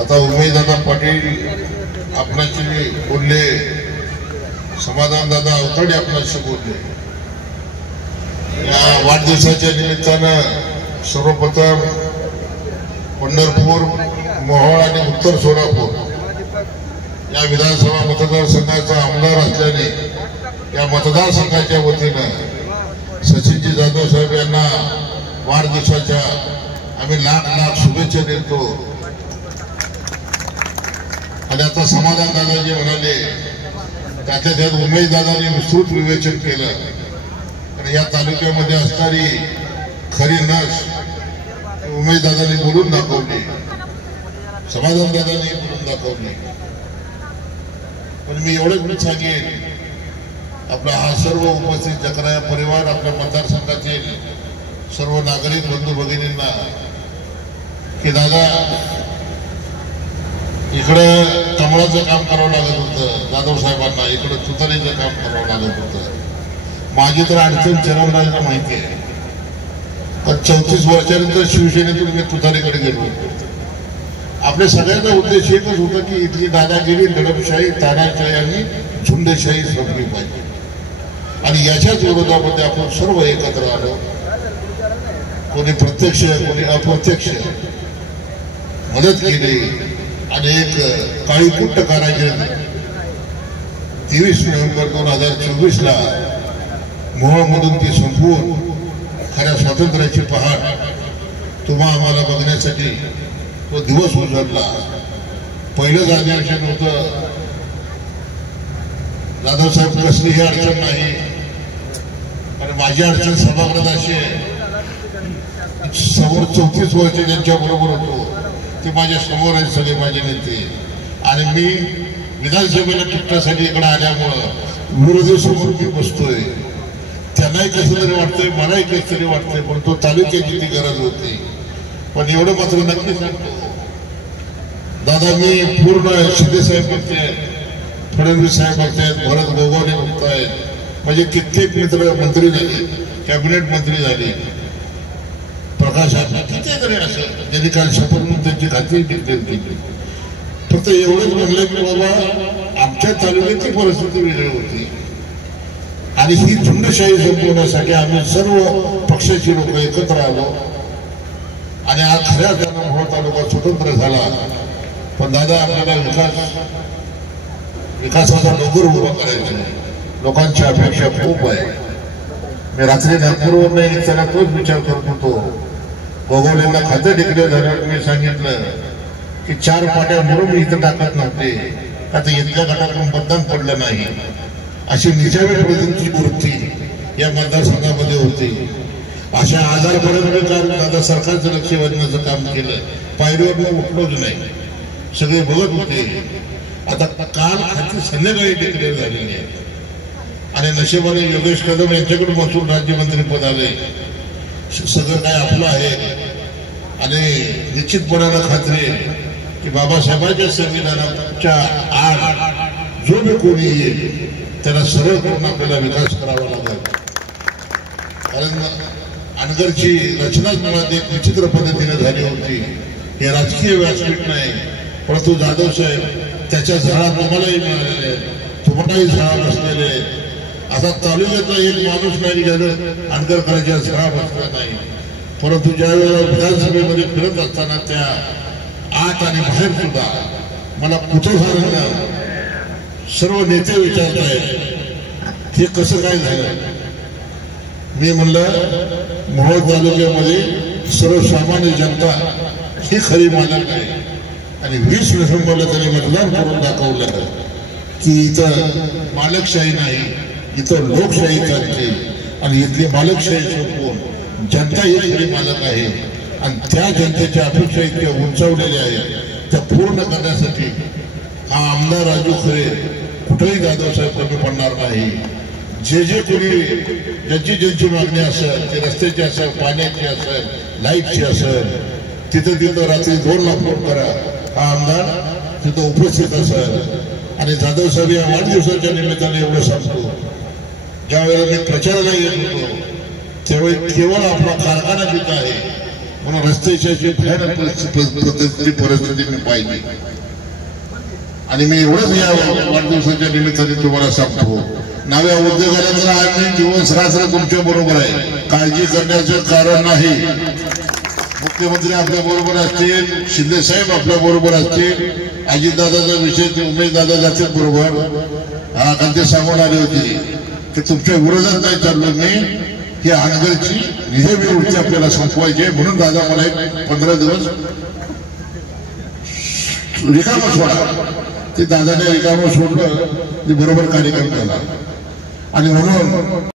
आता उमेशदादा पाटील आपणाशी बोलले, समाधानदादा अवताडे आपणाशी बोलले। या वाढदिवसाच्या निमित्तानं सर्वप्रथम पंढरपूर, मोहोळ आणि उत्तर सोलापूर या विधानसभा मतदारसंघाचा आमदार असल्याने या मतदारसंघाच्या वतीनं सचिनजी जाधव साहेब यांना वाढदिवसाच्या आम्ही लाख लाख शुभेच्छा देतो। आणि आता समाधान दादा जे म्हणाले त्यातल्या त्यात उमेश दादांनी विस्तृत विवेचन केलं आणि या तालुक्यामध्ये असणारी खरी नस उमेश दादांनी बोलून दाखवली, समाधान दादांनी बोलून दाखवली। पण मी एवढंच सांगेन, आपला हा सर्व उपस्थित जकराया परिवार, आपल्या मतदारसंघातील सर्व नागरिक बंधू भगिनींना की दादा इकडं कमळाचं काम करावं लागत होतं, जाधव साहेबांना इकडं तुतारीचं काम करावं लागत होतं। माझी तर अडचण चरणराजांना माहिती आहे, पण 34 वर्षानंतर शिवसेनेतून मी तुतारीकडे गेलो। आपल्या सगळ्यांचा उद्देश एकच होता की इथली दादागिरी, दडपशाही, तानाशाही आणि झुंडशाही संपली पाहिजे आणि याच्याच विरोधामध्ये आपण सर्व एकत्र आलो। कोणी प्रत्यक्ष कोणी अप्रत्यक्ष मदत केली आणि एक काळीकुट्ट कारागीर 23 नोव्हेंबर 2024 मोहोळमधून ती संपवून खऱ्या स्वातंत्र्याची पहाट तुम्हा आम्हाला बघण्यासाठी तो दिवस उजळला। पहिलंच अधिवेशन होतं, जाधव साहेब कसलीही अडचण नाही, आणि माझी अडचण सभागृहात अशी आहे, समोर 34 वर्ष ज्यांच्या बरोबर होतो ते माझ्या समोर आहेत सगळे माझे नेते, आणि मी विधानसभेला टिकण्यासाठी इकडे आल्यामुळं विरोधी समोर मी बसतोय। त्यांनाही कसं तरी वाटतंय, मलाही कसं तरी वाटतंय, पण तो तालुक्याची ती गरज होती। पण एवढं मात्र नक्की सांगतो दादा, मी पूर्ण शिंदे साहेब बघतायत, फडणवीस साहेब बघतायत, भरत गोगावले बघतायत, म्हणजे कित्येक मित्र मंत्री झाले, कॅबिनेट मंत्री झाले, प्रकाश कितीतरी असं ज्यांनी काल शपथ म्हणून त्यांची खात्री डिक्लेअर केली। फक्त एवढंच म्हणलं की बाबा आमच्या तालुक्याची परिस्थिती वेगळी होती आणि ही झुंडशाही संपवण्यासाठी आम्ही सर्व पक्षाची लोक एकत्र आलो आणि आज खऱ्या अर्थानं मोहोळ तालुका स्वतंत्र झाला। पण दादा आपल्याला विकासाचा डोंगर उभा करायचा आहे, लोकांची अपेक्षा खूप आहे। मी रात्री नागपूरवर नाही त्याला तोच विचार करत होतो, गोगावलेला खातं डिक्लेअर झाल्यावर मी सांगितलं की 4 पाट्या म्हणून इथं टाकत नव्हते, आता इथल्या गटातून मतदान पडलं नाही, अशी निजामी प्रजांची वृत्ती या मतदारसंघामध्ये होती। अशा आजारपणाकडे काल दादा सरकारचं लक्ष वेधण्याचं काम केलं, पायरीवर उठलोच नाही, सगळे बघत होते। आता काल खाती संध्याकाळी डिक्लेअर झालेली आहे आणि नशिबाने योगेश कदम यांच्याकडे महसूल राज्यमंत्री पद आले, सगळं काय आपलं आहे आणि निश्चितपणानं खात्री की बाबासाहेबांच्या संविधानाच्या आड जो मी कोणी येईल त्याला सरळ करून आपल्याला विकास करावा लागेल। कारण अनगरची रचनाच मुळात एक विचित्र पद्धतीने झाली होती, हे राजकीय व्यासपीठ नाही, परंतु जाधव साहेब त्याच्या झळा तुम्हालाही मिळालेले आहेत, तुम्हालाही झळा बसलेले आहेत। आता तालुक्यातला एक माणूस नाही गेलं अनगरकरांच्या झळा बसला नाही, परंतु ज्या वेळेला विधानसभेमध्ये फिरत असताना त्या आत आणि बाहेर सुद्धा मला कुतूहलानं सर्व नेते विचारत आहेत हे कसं काय झालं। मी म्हणलं मोहोळ तालुक्यामध्ये सर्वसामान्य जनता ही खरी मालक आहे आणि 20 नोव्हेंबरला त्यांनी मतदान करून दाखवलं की इथं मालकशाही नाही, इथं लोकशाही चालते आणि इथली मालकशाही संपवून जनता ही खरी मालक आहे आणि त्या जनतेच्या अपेक्षा इतक्या उंचावलेल्या आहेत त्या पूर्ण करण्यासाठी हा आमदार राजू खरे कुठेही जाधव साहेब कमी पडणार नाही। जे कोणी ज्यांची मागणी असेल, ते रस्त्याची असेल, पाण्याची असेल, लाईटची असेल, तिथं रात्री 2 ला फोन करा, हा आमदार तिथं उपस्थित असेल। आणि जाधव साहेब या वाढदिवसाच्या निमित्ताने एवढं सांगतो, ज्या वेळेला मी प्रचाराला येत होतो त्यावेळी केवळ आपला कारखाना जिथं आहे म्हणून रस्त्याची अशी भयानक परिस्थिती मी पाहिली. आणि मी एवढंच या वाढदिवसाच्या निमित्ताने तुम्हाला सांगतो, नव्या उद्योगाला तर आम्ही दिवस रात्र तुमच्या बरोबर आहे, काळजी करण्याचं कारण नाही. मुख्यमंत्री आपल्या बरोबर असतील, शिंदे साहेब आपल्या बरोबर असतील, अजितदादाचा विषय ते उमेशदादा जातील बरोबर. कारण ते सांगून आले होते की तुमच्या विरोधात नाही चाललो मी, ही अनगरची निजामी वृत्ती आपल्याला संपवायची आहे, म्हणून दादा मला 15 दिवस रिकामं सोडा. ते दादाने रिकामं सोडलं, ते बरोबर कार्यक्रम झाला. आणि म्हणून